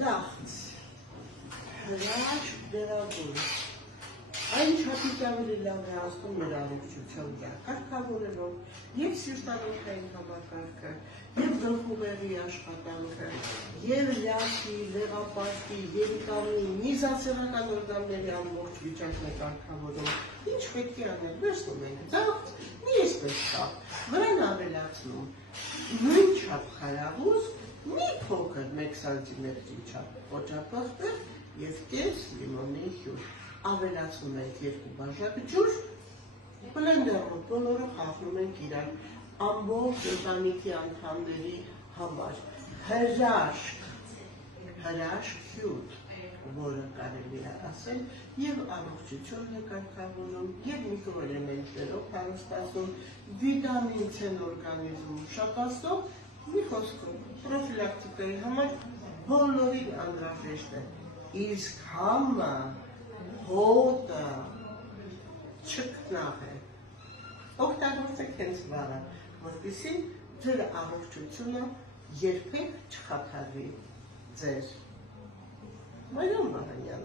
Դաղց, հրաշք դերագույն, այն չափից ավելի լավ է ասում մեր առողջության կարգավորելով և սիրտանոթային համակարգը, և գլխուղեղի աշխատանքը, և լյարդի, լեղապարտի, երիկամի, միզասեռական օրգանների ամբողջ վիճակն է կարգավորում, ինչ պետք է անել, վերցնում ենք դաղց, մի այսպես չափ, վրան ավելացնում, նույն չափ խարավուզ, մի փոքր 1 սանտիմետրի չափ կոճապղպեղ և կես լիմոնի հյուր, ավելացնում ենք 2 բաժակ ջուր, բլենդերում բոլորը խաղնում ենք իրար, ամբողջ ընտանիքի անդամների համար, հրաշք հյութ, որը կարելի է ասել, և առողջություն է կարգավորում, և միկրոէլեմենտներով հարստացում, վիտամին C-ն օրգանիզմում շատացող, մի խոսքով, պրոֆիլակտիկայի համար բոլորին անհրաժեշտ է, իսկ համը, հոտը, չքնաղ է, օգտագործեք հենց վառը, որպեսզի ձեր առողջությունը երբեք չխաթարվի ձեզ։ Մարիամ Վահանյան